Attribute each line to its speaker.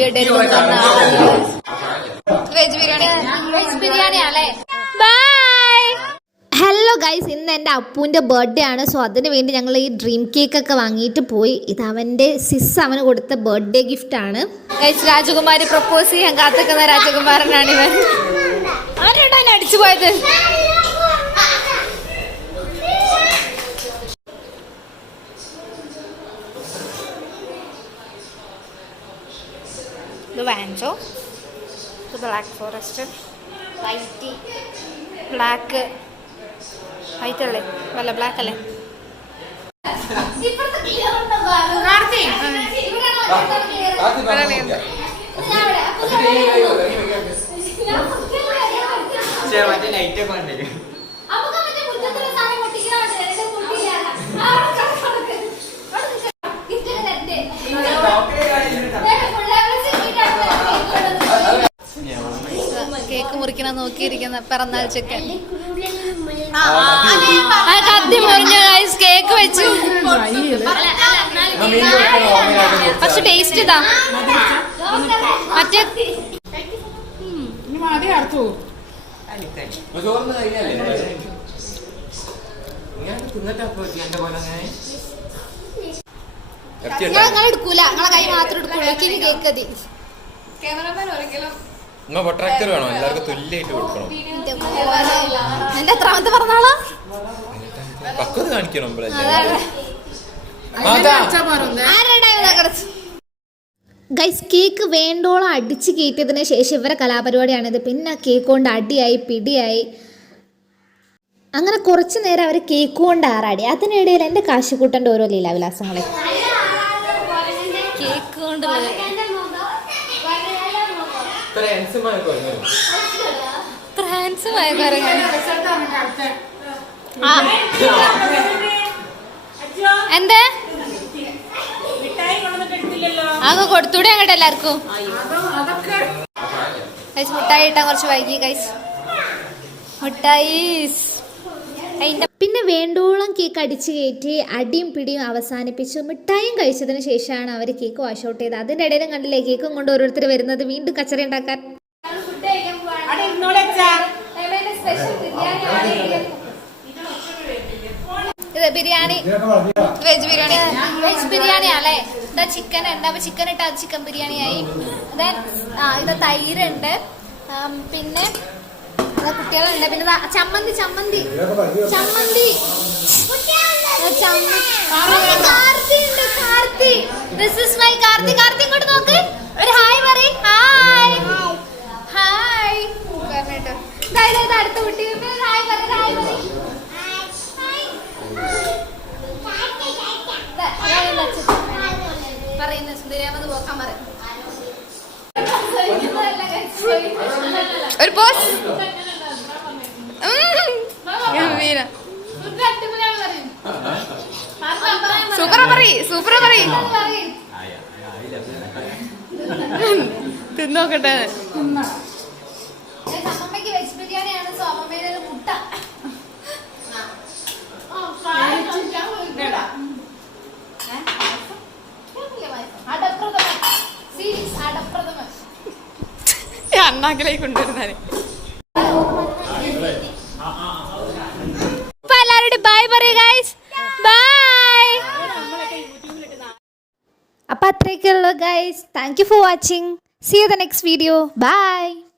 Speaker 1: Video veg biryani veg bye hello guys ഇന്ന് എന്റെ അപ്പൂന്റെ birthday ആണ്. സോ അതിന് വേണ്ടി ഞങ്ങൾ ഈ ഡ്രീം കേക്ക് ഒക്കെ വാങ്ങിയിട്ട് പോയി. ഇത് അവന്റെ സിസ് അവന് കൊടുത്ത ബർത്ത്ഡേ ഗിഫ്റ്റ് ആണ്. ഗൈസ് രാജകുമാരി പ്രപ്പോസ് ചെയ്യാൻ കാത്തിക്കുന്ന രാജകുമാരനാണ് ഇവൻ. എന്നെ അടിച്ചു പോയത്? ഇത് വാഞ്ചോ ഇത് black forest white black white അല്ലേ അല്ല ബ്ലാക്ക് അല്ലേ
Speaker 2: മറ്റേ ലൈറ്റ് ഒക്കെ ഉണ്ട്
Speaker 1: മുറിക്കണം നോക്കിയിരിക്കുന്ന പിറന്നാൾ ചിക്കൻ. കത്തി മുറിഞ്ഞ ഗൈസ് കേക്ക് വെച്ചു. പക്ഷെ ടേസ്റ്റ് ഇതാ. മറ്റേ
Speaker 2: ഇങ്ങനെ
Speaker 1: നിങ്ങൾ എടുക്കൂല. ഞങ്ങളെ കൈ മാത്രം എടുക്കൂല കേക്ക് മതി.
Speaker 2: നിങ്ങൾ പൊട്രാക്ടർ വേണോ? എല്ലാവർക്കും തുല്യമായിട്ട് കൊടുക്കണം.
Speaker 1: നിന്റെ എത്രാമത്തെ പറഞ്ഞാളാ
Speaker 2: പക്വത കാണിക്കണം നമ്മളല്ലേ
Speaker 1: ഗൈസ് കേക്ക് വേണ്ടോളം അടിച്ച് കയറ്റിയതിന് ശേഷം ഇവരെ കലാപരിപാടിയാണിത് പിന്നെ കേക്ക് കൊണ്ട് അടിയായി പിടിയായി. അങ്ങനെ കുറച്ച് നേരം അവർ കേക്ക് കൊണ്ട് ആറാടി. അതിനിടയിൽ എന്റെ കാശുകൂട്ടന്റെ ഓരോ ലീലാവിലാസങ്ങളെ. കേക്ക് കൊണ്ട് എന്തേ? അങ്ങ് കൊടുത്തൂടെ അങ്ങോട്ട് എല്ലാവർക്കും? മിഠായി ഇട്ടാൻ കുറച്ച് വൈകി ഗൈസ്. മിഠായി പിന്നെ വേണ്ടോളം കേക്ക് അടിച്ച് കയറ്റി അടിയും പിടിയും അവസാനിപ്പിച്ചു മിഠായും കഴിച്ചതിന് ശേഷമാണ് അവർ കേക്ക് വാഷ് ഔട്ട് ചെയ്തത്. അതിന്റെ ഇടയിലും കണ്ടില്ലേ കേക്കും കൊണ്ട് ഓരോരുത്തർ വരുന്നത് വീണ്ടും കച്ചറ ഉണ്ടാക്കാൻ. ഇത് ബിരിയാണി. വെജ് ബിരിയാണി. വെജ് ബിരിയാണി അല്ലേ ഇതാ ചിക്കൻ ഉണ്ട്. അപ്പൊ ചിക്കൻ ഇട്ട് അത് ചിക്കൻ ബിരിയാണി ആയി ദെൻ ആ ഇത് തൈരുണ്ട്. പിന്നെ കുട്ടികളുണ്ട്. പിന്നെ ചമ്മന്തി ചമ്മന്തി. ചമ്മന്തി. ഇങ്ങോട്ട് നോക്ക്. ഒരു ഹായ് പറയ്. ഹായ്. ഹായ്. പറഞ്ഞിട്ട്. അടുത്ത കുട്ടി. Hi hi. പറയുന്ന ഒരു പോസ് സൂപ്പർ പറയ് സൂപ്പർ പറയ് തിന്നോക്കട്ടെ അമ്മമ്മയ്ക്ക് വെജ് ബിരിയാണിയാണ് സോ അമ്മമ്മയുടെ ഒരു മുട്ട അടപ്രഥമൻ സീരീസ് അടപ്രഥമൻ.
Speaker 3: അണ്ണാക്കിലേക്ക് കൊണ്ടുവരുന്നാൽ
Speaker 1: അപ്പൊ എല്ലാവരോടും ബൈ പറയുക guys guys, thank you for watching. See you the next video. Bye.